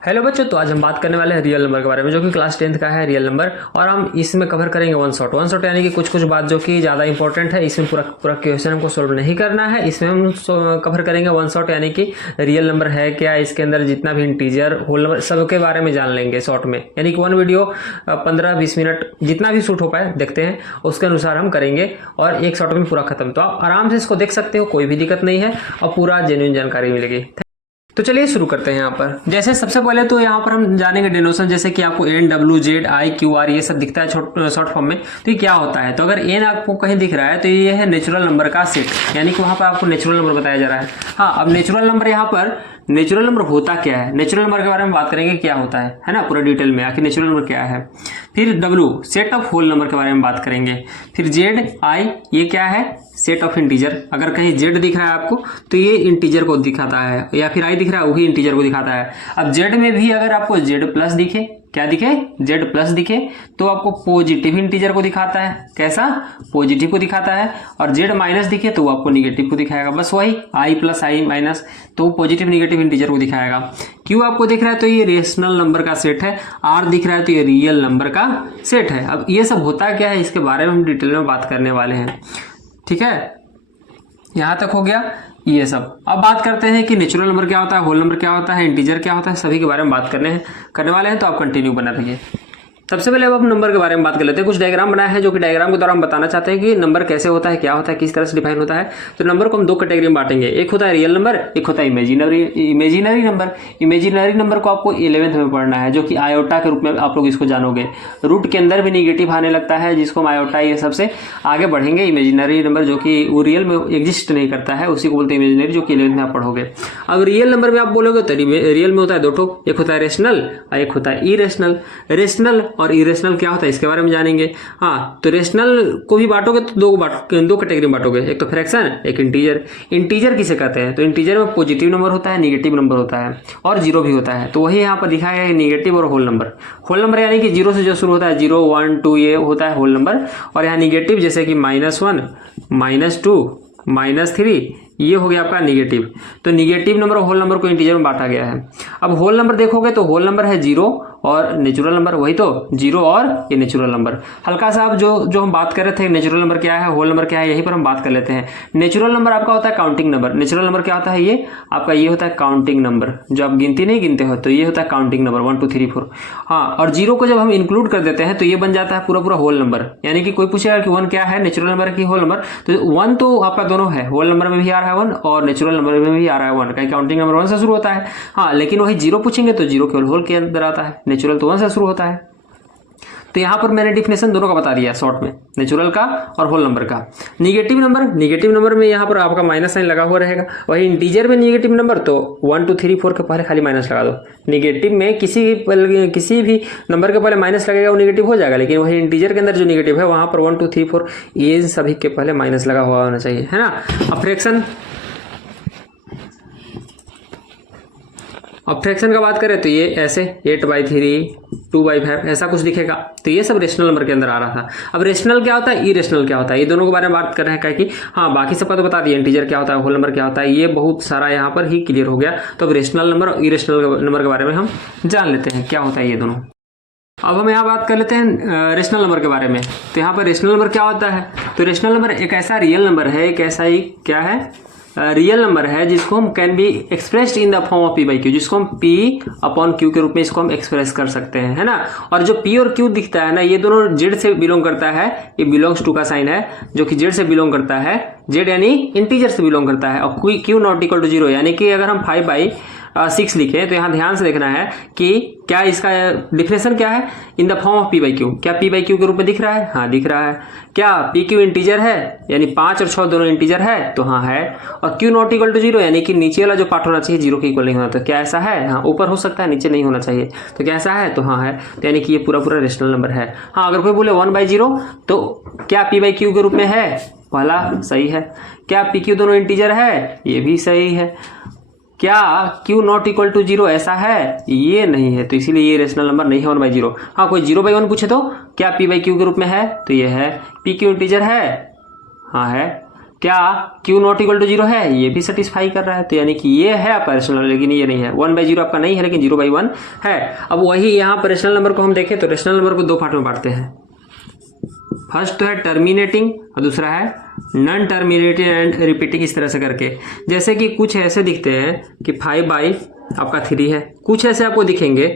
Hello बच्चों, तो आज हम बात करने वाले हैं रियल नंबर के बारे में, जो कि क्लास 10th का है रियल नंबर। और हम इसमें कवर करेंगे वन शॉट यानी कि कुछ बात जो कि ज़्यादा इंपॉर्टेंट है। इसमें पूरा पूरा क्वेश्चन हमको सोल्व नहीं करना है। इसमें हम कवर करेंगे वन शॉट यानी कि रियल नंबर है क्या, इसके अंदर जितना भी इंटीजर होल नंबर सबके बारे में जान लेंगे शॉर्ट में। यानी कि वन वीडियो 15-20 मिनट जितना भी शूट हो पाए देखते हैं, उसके अनुसार हम करेंगे और एक शॉट में पूरा खत्म। तो आप आराम से इसको देख सकते हो, कोई भी दिक्कत नहीं है और पूरा जेन्युइन जानकारी मिलेगी। तो चलिए शुरू करते हैं। यहाँ पर जैसे सबसे पहले तो यहाँ पर हम जानेंगे डेनोशन, जैसे कि आपको N, W, Z, I, Q, R ये सब दिखता है शॉर्ट फॉर्म में। तो ये क्या होता है? तो अगर एन आपको कहीं दिख रहा है तो ये है नेचुरल नंबर का सेट, यानी कि वहां पर आपको नेचुरल नंबर बताया जा रहा है। हाँ, अब नेचुरल नंबर यहाँ पर नेचुरल नंबर होता क्या है, नेचुरल नंबर के बारे में बात करेंगे क्या होता है ना, पूरा डिटेल में आखिर नेचुरल नंबर क्या है। फिर W set of whole number के बारे में बात करेंगे। फिर जेड, आई ये क्या है, सेट ऑफ इंटीजर। अगर कहीं जेड दिख रहा है आपको तो ये इंटीजर को दिखाता है, या फिर आई दिख रहा है वही इंटीजर को दिखाता है। अब जेड में भी अगर आपको जेड प्लस दिखे, क्या दिखे, जेड प्लस दिखे, तो आपको पॉजिटिव इंटीजर को दिखाता है। कैसा? पॉजिटिव को दिखाता है। और जेड माइनस दिखे तो वो आपको निगेटिव को दिखाएगा। बस वही आई प्लस आई माइनस, तो पॉजिटिव निगेटिव इंटीजर को दिखाएगा। क्यू आपको दिख रहा है तो ये रेशनल नंबर का सेट है। आर दिख रहा है तो ये रियल नंबर का सेट है। अब ये सब होता क्या है, इसके बारे में हम डिटेल में बात करने वाले हैं। ठीक है, यहां तक हो गया ये सब। अब बात करते हैं कि नेचुरल नंबर क्या होता है, होल नंबर क्या होता है, इंटीजर क्या होता है, सभी के बारे में बात करने वाले हैं। तो आप कंटिन्यू बना रहिए। सबसे पहले अब हम नंबर के बारे में बात कर लेते हैं। कुछ डायग्राम बनाया है, जो कि डायग्राम के द्वारा हम बताना चाहते हैं कि नंबर कैसे होता है, क्या होता है, किस तरह से डिफाइन होता है। तो नंबर को हम दो कैटेगरी में बांटेंगे, एक होता है रियल नंबर, एक होता है इमेजिनरी नंबर। इमेजिनरी नंबर को आपको 11th में पढ़ना है, जो कि आयोटा के रूप में आप लोग इसको जानोगे। रूट के अंदर भी निगेटिव आने लगता है, जिसको हम आयोटा, ये सबसे आगे बढ़ेंगे। इमेजिनरी नंबर जो कि वो रियल में एग्जिस्ट नहीं करता है, उसी को बोलते हैं इमेजिनरी, जो कि 11th में आप पढ़ोगे। अब रियल नंबर में आप बोलोगे तो रियल में होता है दो ठो, एक होता है रेशनल और एक होता है इरेशनल। रेशनल और इरेशनल क्या होता है इसके बारे में जानेंगे। हाँ, तो रेशनल को भी बांटोगे तो दो कैटेगरी में बांटोगे, एक तो फ्रैक्शन, एक इंटीजर। इंटीजर किसे कहते हैं? तो इंटीजर में पॉजिटिव नंबर होता है, निगेटिव नंबर होता है और जीरो भी होता है। तो वही यहाँ पर दिखाया है, निगेटिव और होल नंबर। होल नंबर यानी कि जीरो से जो शुरू होता है, 0, 1, 2 ये होता है होल नंबर। और यहाँ निगेटिव जैसे कि -1, -2, -3 ये हो गया आपका निगेटिव। तो निगेटिव नंबर और होल नंबर को इंटीजर में बांटा गया है। अब होल नंबर देखोगे तो होल नंबर है 0 और नेचुरल नंबर, वही तो 0 और ये नेचुरल नंबर। हल्का सा अब जो हम बात कर रहे थे, नेचुरल नंबर क्या है, होल नंबर क्या है, यहीं पर हम बात कर लेते हैं। नेचुरल नंबर आपका होता है काउंटिंग नंबर। नेचुरल नंबर क्या होता है? ये आपका ये होता है काउंटिंग नंबर, जो आप गिनती नहीं गिनते हो, तो ये होता है काउंटिंग नंबर 1 2 3 4। हाँ, और 0 को जब हम इंक्लूड कर देते हैं तो ये बन जाता है पूरा होल नंबर। यानी कि कोई पूछेगा कि 1 क्या है, नेचुरल नंबर की होल नंबर, तो 1 तो आपका दोनों है, होल नंबर में भी आ रहा है 1 और नेचुरल नंबर में भी आ रहा है 1। कहीं काउंटिंग नंबर 1 से शुरू होता है। हाँ, लेकिन वही 0 पूछेंगे तो 0 केवल होल के अंदर आता है, नेचुरल तो 1 से शुरू होता है। तो यहां पर मैंने डिफिनेशन दोनों का बता दिया शॉर्ट में, नेचुरल का और होल नंबर का। निगेटिव नंबर में यहां पर आपका माइनस साइन लगा हुआ रहेगा। वही इंटीजर में निगेटिव नंबर तो 1 2 3 4 के पहले खाली माइनस लगा दो। निगेटिव में किसी भी नंबर के पहले माइनस लगेगा वो निगेटिव हो जाएगा, लेकिन वही इंटीजर के अंदर जो निगेटिव है वहां पर 1 2 3 4 ये सभी के पहले माइनस लगा हुआ होना चाहिए, है ना। अब फ्रैक्शन का बात करें तो ये ऐसे 8/3, 2/5 ऐसा कुछ दिखेगा। तो ये सब रेशनल नंबर के अंदर आ रहा था। अब रेशनल क्या होता है, इरेशनल क्या होता है, ये दोनों के बारे में बात कर रहे हैं। क्या कि हाँ, बाकी सबका तो बता दिया, इंटीजर क्या होता है, होल नंबर क्या होता है, ये बहुत सारा यहाँ पर ही क्लियर हो गया। तो अब रेशनल नंबर और इरेशनल नंबर के बारे में हम जान लेते हैं क्या होता है ये दोनों। अब हम यहाँ बात कर लेते हैं रेशनल नंबर के बारे में। तो यहाँ पर रेशनल नंबर क्या होता है? तो रेशनल नंबर एक ऐसा रियल नंबर है, एक ऐसा ही क्या है, रियल नंबर है, जिसको हम can be expressed in the form of p/q, जिसको हम p/q के रूप में इसको हम एक्सप्रेस कर सकते हैं, है ना। और जो p और q दिखता है ना, ये दोनों जेड से बिलोंग करता है, ये बिलोंग्स टू का साइन है, जो कि जेड से बिलोंग करता है, जेड यानी इंटीजर से बिलोंग करता है। और q नॉट इक्वल टू 0, यानी कि अगर हम 5/6 लिखे तो यहाँ ध्यान से देखना है कि क्या इसका डिफिनेशन क्या है, इन द फॉर्म ऑफ p/q। क्या p/q के रूप में दिख रहा है? हाँ, दिख रहा है। क्या pq इंटीजर है, यानी 5 और 6 दोनों इंटीजर है? तो हाँ है। और q नॉट इक्वल टू 0, यानी कि नीचे वाला जो पार्ट होना चाहिए 0 के इक्वल नहीं होना। तो क्या ऐसा है? हाँ, ऊपर हो सकता है, नीचे नहीं होना चाहिए। तो क्या ऐसा है? तो हाँ है। तो यानी कि ये पूरा रेशनल नंबर है। हाँ, अगर कोई बोले 1/0 तो क्या p/q के रूप में है? पहला सही है। क्या pq दोनों इंटीजर है? ये भी सही है। क्या q नॉट इक्वल टू 0 ऐसा है? ये नहीं है, तो इसीलिए ये रेशनल नंबर नहीं है 1/0। हाँ, कोई 0/1 पूछे तो क्या p/q के रूप में है? तो ये है। pq इंटीजर है? हाँ है। क्या Q नॉट इक्वल टू 0 है, ये भी सेटिस्फाई कर रहा है, तो यानी कि ये है आपका रेशनल नंबर, लेकिन ये नहीं है। 1/0 आपका नहीं है, लेकिन 0/1 है। अब वही यहाँ पर रेशनल नंबर को हम देखें तो रेशनल नंबर को दो पार्ट में बांटते हैं। फर्स्ट तो है टर्मिनेटिंग और दूसरा है नॉन टर्मिनेटिंग एंड रिपीटिंग, इस तरह से करके। जैसे कि कुछ ऐसे दिखते हैं कि 5/3 आपका है, कुछ ऐसे आपको दिखेंगे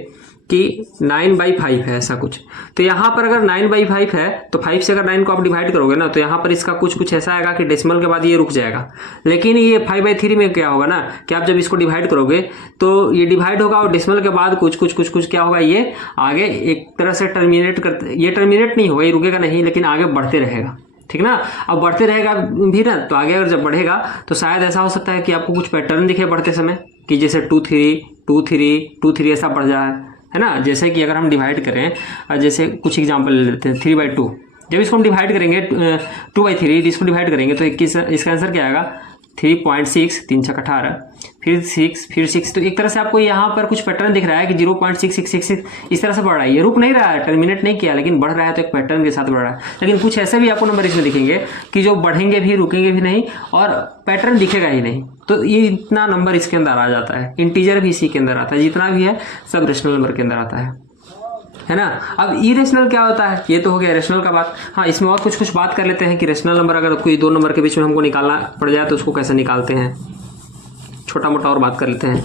कि 9/5 है, ऐसा कुछ। तो यहाँ पर अगर 9/5 है तो 5 से अगर 9 को आप डिवाइड करोगे ना, तो यहाँ पर इसका कुछ ऐसा आएगा कि डेसिमल के बाद ये रुक जाएगा। लेकिन ये 5/3 में क्या होगा ना कि आप जब इसको डिवाइड करोगे तो ये डिवाइड होगा और डेसिमल के बाद कुछ क्या होगा, ये आगे एक तरह से टर्मिनेट करते, ये टर्मिनेट नहीं होगा, ये रुकेगा नहीं, लेकिन आगे बढ़ते रहेगा, ठीक ना। अब बढ़ते रहेगा भी ना, तो आगे अगर जब बढ़ेगा तो शायद ऐसा हो सकता है कि आपको कुछ पैटर्न दिखे बढ़ते समय, कि जैसे 2 3 2 3 2 3 ऐसा बढ़ जाए, है ना। जैसे कि अगर हम डिवाइड करें, जैसे कुछ एग्जांपल ले लेते हैं, 3/2। जब इसको हम डिवाइड करेंगे 2/3, इसको डिवाइड करेंगे तो इसका आंसर क्या आएगा, 3.6, 3 छक 18, फिर 6, फिर 6। तो एक तरह से आपको यहाँ पर कुछ पैटर्न दिख रहा है कि 0.6666 इस तरह से बढ़ रहा है। ये रुक नहीं रहा है, टर्मिनेट नहीं किया, लेकिन बढ़ रहा है, तो एक पैटर्न के साथ बढ़ रहा है। लेकिन कुछ ऐसे भी आपको नंबर इसमें दिखेंगे कि जो बढ़ेंगे भी, रुकेंगे भी नहीं, और पैटर्न दिखेगा ही नहीं। तो ये इतना नंबर इसके अंदर आ जाता है। इंटीजर भी इसी के अंदर आता है, जितना भी है सब रेशनल नंबर के अंदर आता है ना। अब इरेशनल क्या होता है, ये तो हो गया रेशनल का बात। हाँ, इसमें और कुछ बात कर लेते हैं कि रेशनल नंबर अगर कोई दो नंबर के बीच में हमको निकालना पड़ जाए तो उसको कैसे निकालते हैं, छोटा मोटा और बात कर लेते हैं।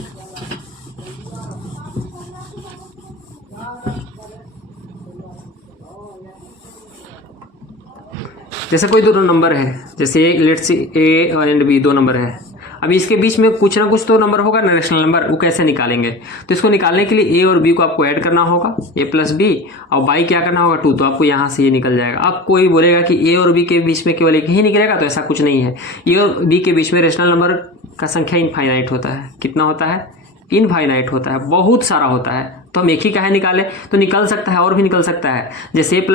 जैसे कोई दो नंबर है, जैसे let's say A and B दो नंबर है। अभी इसके बीच में कुछ ना कुछ तो नंबर होगा ना रेशनल नंबर, वो कैसे निकालेंगे। तो इसको निकालने के लिए A और B को आपको ऐड करना होगा, A + B, और बाई क्या करना होगा 2, तो आपको यहाँ से ये निकल जाएगा। अब कोई बोलेगा कि A और B के बीच में केवल एक ही निकलेगा, तो ऐसा कुछ नहीं है। A और B के बीच में रेशनल नंबर का संख्या इनफाइनाइट होता है। कितना होता है, इनफाइनाइट होता है, बहुत सारा होता है। तो हम एक ही काहे निकाले, तो निकल सकता है और भी निकल सकता है। जैसे A +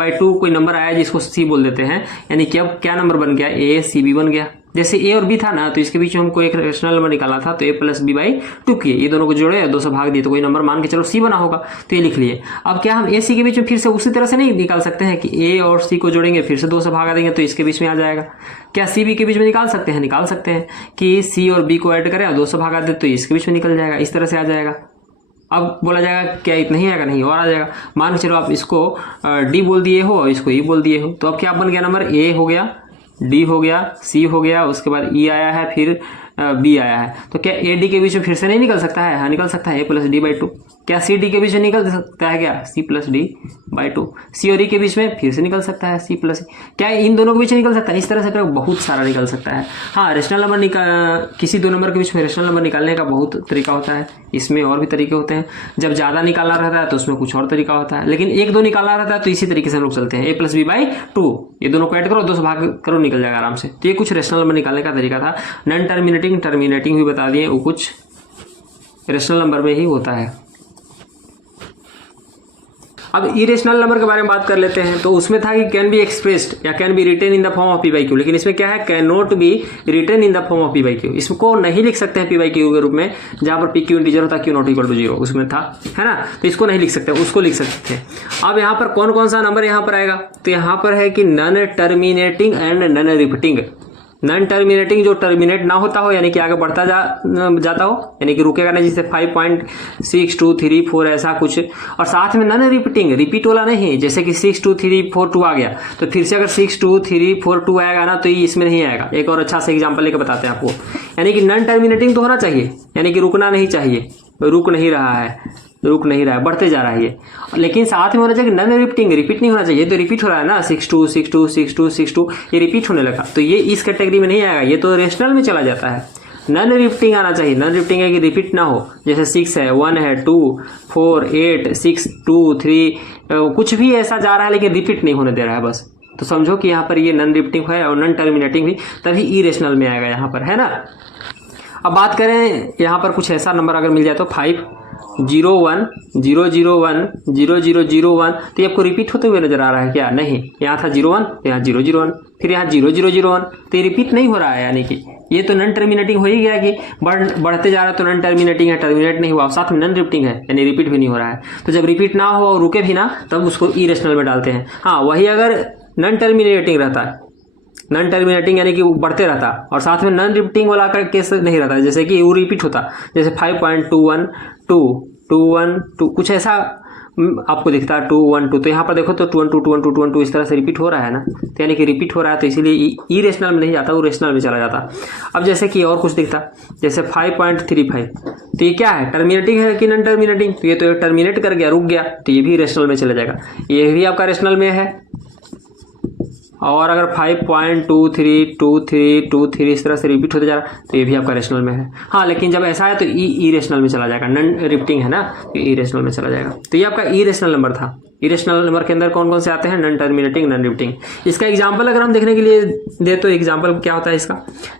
B/2 कोई नंबर आया जिसको C बोल देते हैं, यानी कि अब क्या नंबर बन गया, ACB बन गया। जैसे A और B था ना, तो इसके बीच में हमको एक रेशनल नंबर निकालना था, तो A + B/2 किए, ये दोनों को जोड़े, 2 से भाग दिए, तो कोई नंबर मान के चलो C बना होगा, तो ये लिख लिए। अब क्या हम AC के बीच में फिर से उसी तरह से नहीं निकाल सकते हैं कि A और C को जोड़ेंगे, फिर से 2 से भागा देंगे तो इसके बीच में आ जाएगा। क्या CB के बीच में निकाल सकते हैं, निकाल सकते हैं कि C और B को ऐड करें और 2 से भागा दे तो इसके बीच में निकल जाएगा, इस तरह से आ जाएगा। अब बोला जाएगा क्या इतना ही आएगा, नहीं और आ जाएगा। मान के चलो आप इसको D बोल दिए हो और इसको E बोल दिए हो, तो अब क्या बन गया नंबर, A हो गया, D हो गया, C हो गया, उसके बाद E आया है, फिर B आया है। तो क्या AD के बीच में फिर से नहीं निकल सकता है, हाँ निकल सकता है, A + D/2। क्या CD के बीच में निकल सकता है, क्या C + D/2। C और E के बीच में फिर से निकल सकता है, C + E। क्या इन दोनों के बीच में निकल सकता है, इस तरह से बहुत सारा निकल सकता है। हाँ, रेशनल नंबर किसी दो नंबर के बीच में रेशनल नंबर निकालने का बहुत तरीका होता है, इसमें और भी तरीके होते हैं। जब ज़्यादा निकालना रहता है तो उसमें कुछ और तरीका होता है, लेकिन 1 2 निकालना रहता है तो इसी तरीके से हम लोग चलते हैं। A + B/2, ये दोनों को ऐड करो, 2 से भाग करो, निकल जाएगा आराम से। तो ये कुछ रेशनल नंबर निकालने का तरीका था। नॉन टर्मिनेटिंग, टर्मिनेटिंग भी बता दिए, वो कुछ रेशनल नंबर में ही होता है। अब इरेशनल नंबर के बारे में बात कर लेते हैं। तो उसमें था कि कैन बी एक्सप्रेस्ड या can be written in the form of P/Q, लेकिन इसमें क्या है, can not be written in the form of P/Q। इसको नहीं लिख सकते हैं P/Q के रूप में, जहां पर PQ इंटीजर होता है, Q नॉट इक्वल टू 0 उसमें था, है ना। तो इसको नहीं लिख सकते, उसको लिख सकते हैं। अब यहाँ पर कौन कौन सा नंबर यहाँ पर आएगा, तो यहाँ पर है कि non terminating and non repeating. Non terminating जो टर्मिनेट ना होता हो, यानी कि आगे बढ़ता जाता हो, यानी कि रुकेगा नहीं, जैसे 5.6 2 3 4 ऐसा कुछ। और साथ में नॉन रिपीटिंग, रिपीट वाला नहीं, जैसे कि 6 2 3 4 2 आ गया, तो फिर से अगर 6 2 3 4 2 आएगा ना, तो ये इसमें नहीं आएगा। एक और अच्छा सा एग्जाम्पल लेकर बताते हैं आपको। यानी कि नॉन टर्मिनेटिंग तो होना चाहिए, यानी कि रुकना नहीं चाहिए, रुक नहीं रहा है, बढ़ते जा रहा है ये। लेकिन साथ में होना चाहिए नॉन रिपीटिंग, रिपीट नहीं होना चाहिए। तो रिपीट हो रहा है ना, 6 2 6 2 6 2 6 2, ये रिपीट होने लगा, तो ये इस कैटेगरी में नहीं आएगा, ये तो रेशनल में चला जाता है। नॉन रिपीटिंग आना चाहिए। नॉन रिपीटिंग है कि रिपीट ना हो, जैसे 6 है, 1 है, 2 4 8 6 2 3, कुछ भी ऐसा जा रहा है लेकिन रिपीट नहीं होने दे रहा है बस। तो समझो कि यहाँ पर ये नॉन रिपीटिंग है और नॉन टर्मिनेटिंग भी, तभी इरेशनल में आएगा यहाँ पर, है ना। अब बात करें यहाँ पर कुछ ऐसा नंबर अगर मिल जाए तो 5 0 1 0 0 1 0 0 0 1, तो ये आपको रिपीट होते हुए नजर आ रहा है क्या, नहीं। यहाँ था 0 1, यहाँ 0 0 1, फिर यहाँ 0 0 0 1, तो ये रिपीट नहीं हो रहा है, यानी कि ये तो नॉन टर्मिनेटिंग हो ही गया कि बढ़ते जा रहा है, तो नॉन टर्मिनेटिंग है, टर्मिनेट नहीं हुआ, साथ में नॉन रिपीटिंग है, यानी रिपीट भी नहीं हो रहा है। तो जब रिपीट ना हो और रुके भी ना, तब उसको इरेशनल में डालते हैं। हाँ, वही अगर नॉन टर्मिनेटिंग रहता है, नॉन टर्मिनेटिंग यानी कि वो बढ़ते रहता, और साथ में नॉन रिपीटिंग वाला का केस नहीं रहता, जैसे कि वो रिपीट होता, जैसे 5.212 कुछ ऐसा आपको दिखता है 212, तो यहाँ पर देखो तो 212 इस तरह से रिपीट हो रहा है ना, तो यानी कि रिपीट हो रहा है, तो इसीलिए इरेशनल में नहीं जाता, वो रेशनल में चला जाता। अब जैसे कि और कुछ दिखता, जैसे 5.35, तो ये क्या है, टर्मिनेटिंग है कि नॉन टर्मिनेटिंग, तो ये तो टर्मिनेट कर गया, रुक गया, तो ये भी रेशनल में चला जाएगा, ये भी आपका रेशनल में है। और अगर 5.232323 इस तरह से रिपीट होते जा रहा है, तो ये भी आपका रेशनल में है। हाँ, लेकिन जब ऐसा है तो इरेशनल में चला जाएगा, नॉन रिपीटिंग है ना, तो इरेशनल में चला जाएगा। तो ये आपका इरेशनल नंबर था। इरेशनल नंबर के अंदर कौन कौन से आते हैं, नॉन टर्मिनेटिंग, नॉन रिपीटिंग। इसका एग्जांपल अगर हम देखने के लिए दे तो एग्जांपल क्या होता है इसका,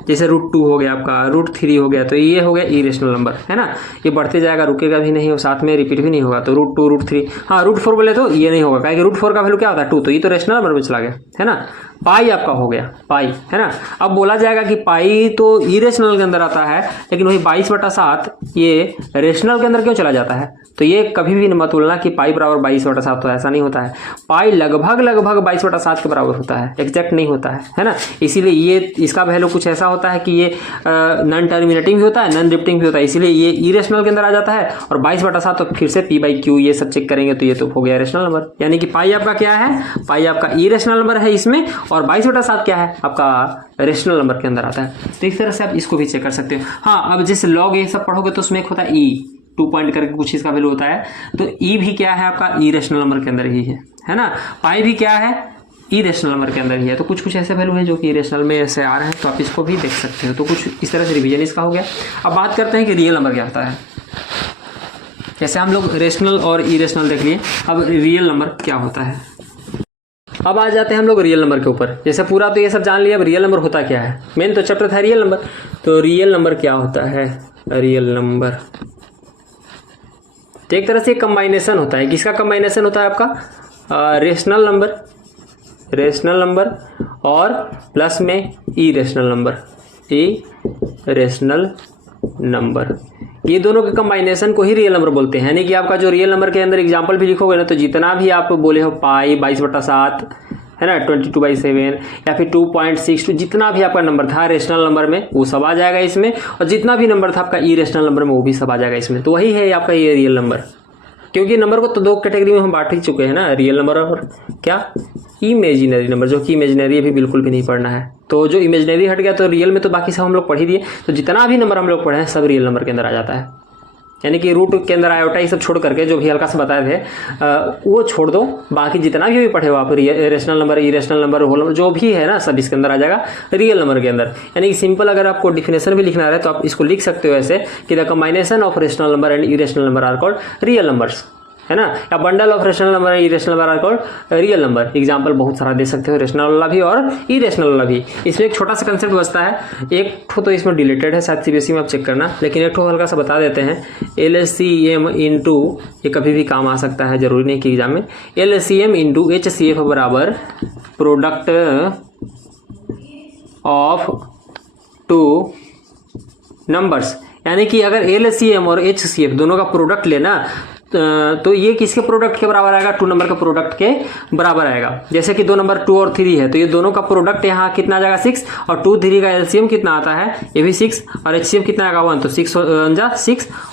जैसे √2 हो गया आपका, √3 हो गया, तो ये हो गया इरेशनल नंबर, है ना, ये बढ़ते जाएगा, रुकेगा भी नहीं और साथ में रिपीट भी नहीं होगा, तो √2 √3। हाँ, √4 बोले तो ये नहीं होगा, क्योंकि √4 का वैल्यू क्या होता है 2, तो ये तो रेशनल नंबर में चला गया, है ना। पाई आपका हो गया, पाई, है ना। अब बोला जाएगा कि पाई तो इरेशनल के अंदर आता है, लेकिन वही 22/7 ये रेशनल के अंदर क्यों चला जाता है, तो ये कभी भी मत बोलना कि पाई बराबर 22/7, तो ऐसा नहीं होता है। पाई लगभग 22/7 के बराबर होता है, एग्जैक्ट नहीं होता है ना। इसीलिए ये इसका वैल्यू कुछ ऐसा होता है कि ये नॉन टर्मिनेटिंग भी होता है, नॉन रिपीटिंग भी होता है, इसीलिए ये इरेशनल के अंदर आ जाता है। और 22/7 तो फिर से p/q ये सब चेक करेंगे तो ये तो हो गया रेशनल नंबर, यानी कि पाई आपका क्या है, पाई आपका इरेशनल नंबर है इसमें, और 22/7 क्या है आपका रेशनल नंबर के अंदर आता है। तो इस तरह से आप इसको भी चेक कर सकते हो। हाँ, अब जैसे लॉग ये सब पढ़ोगे तो उसमें एक होता है ई, 2 पॉइंट करके कुछ इसका वैल्यू होता है, तो ई भी क्या है आपका इरेशनल नंबर के अंदर ही है ना। पाई भी क्या है, इरेशनल नंबर के अंदर ही है। तो कुछ कुछ ऐसे वैल्यू है जो कि इरेशनल में ऐसे आ रहे हैं, तो आप इसको भी देख सकते हो। तो कुछ इस तरह से रिवीजन इसका हो गया। अब बात करते हैं कि रियल नंबर क्या होता है। जैसे हम लोग रेशनल और इरेशनल देख लिए, अब रियल नंबर क्या होता है। अब आ जाते हैं हम लोग रियल नंबर के ऊपर। जैसे पूरा तो ये सब जान लिया, अब रियल नंबर होता क्या है, मेन तो चैप्टर था रियल नंबर। तो रियल नंबर क्या होता है, रियल नंबर तो एक तरह से कंबाइनेशन होता है। किसका कंबाइनेशन होता है आपका, रेशनल नंबर और प्लस में इरेशनल नंबर, ये दोनों के कंबाइनेशन को ही रियल नंबर बोलते हैं। यानी कि आपका जो रियल नंबर के अंदर एग्जांपल भी लिखोगे ना, तो जितना भी आप बोले हो पाई 22/7 है ना, 22/7 या फिर 2.62, जितना भी आपका नंबर था रेशनल नंबर में वो सब आ जाएगा इसमें, और जितना भी नंबर था आपका इरेशनल नंबर में वो भी सब आ जाएगा इसमें। तो वही है आपका ये रियल नंबर, क्योंकि नंबर को तो दो कैटेगरी में हम बांट ही चुके हैं ना, रियल नंबर और क्या, इमेजिनरी नंबर। जो कि इमेजिनरी भी बिल्कुल भी नहीं पढ़ना है, तो जो इमेजिनरी हट गया तो रियल में तो बाकी सब हम लोग पढ़ ही दिए। तो जितना भी नंबर हम लोग पढ़े हैं सब रियल नंबर के अंदर आ जाता है। यानी कि रूट के अंदर आयोटा ये सब छोड़ करके जो भी हल्का सा बताए थे वो छोड़ दो, बाकी जितना भी पढ़े हो आप, rational number, irrational number, whole number, जो भी है ना सब इसके अंदर आ जाएगा रियल नंबर के अंदर। यानी कि सिंपल अगर आपको डिफिनेशन भी लिखना है तो आप इसको लिख सकते हो ऐसे कि the combination of rational number and irrational number are called real numbers, है ना, या bundle of rational number and irrational number are called real number. Example बहुत सारा दे सकते हो, रेशनल वाला भी और इरेशनल वाला भी। इसमें एक छोटा सा कंसेप्ट बचता है, एक ठो तो इसमें डिलीटेड है, शायद सीबीएसई में आप चेक करना, लेकिन एक ठो हल्का सा बता देते हैं। LCM इंटू, ये कभी भी काम आ सकता है, जरूरी नहीं कि एग्जाम में। LCM इंटू HCF बराबर प्रोडक्ट ऑफ 2 नंबर्स। यानी कि अगर LCM और HCF दोनों का प्रोडक्ट लेना तो ये किसके प्रोडक्ट के बराबर आएगा, 2 नंबर का प्रोडक्ट के बराबर आएगा। जैसे कि 2 नंबर 2 और 3 है, तो ये दोनों का प्रोडक्ट यहाँ कितना आ जाएगा 6, और 2 3 का LCM कितना आता है, ये भी 6, और HCF कितना आएगा 1, तो 6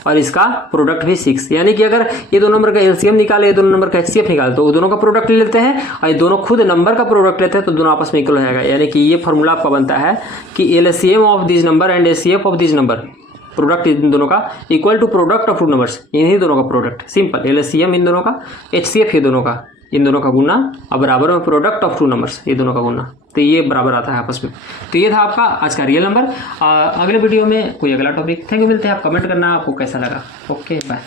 और इसका प्रोडक्ट भी 6। यानी कि अगर ये 2 नंबर का LCM निकाले, ये 2 नंबर का HCF निकाले, तो दोनों का प्रोडक्ट ले लेते हैं, और ये दोनों खुद नंबर का प्रोडक्ट लेते हैं, तो दोनों आपस में इक्वल हो जाएगा। यानी कि ये फॉर्मूला आपका बनता है कि LCM of this number and HCF of this number, product इन दोनों का equal to product of 2 numbers, इन्हीं दोनों का प्रोडक्ट। सिंपल, LCM इन दोनों का, HCF ये दोनों का, इन दोनों का गुना, और बराबर में प्रोडक्ट ऑफ 2 नंबर्स, ये दोनों का गुना, तो ये बराबर आता है आपस में। तो ये था आपका आज का रियल नंबर। अगले वीडियो में कोई अगला टॉपिक। थैंक यू, मिलते हैं। आप कमेंट करना आपको कैसा लगा। Okay, bye.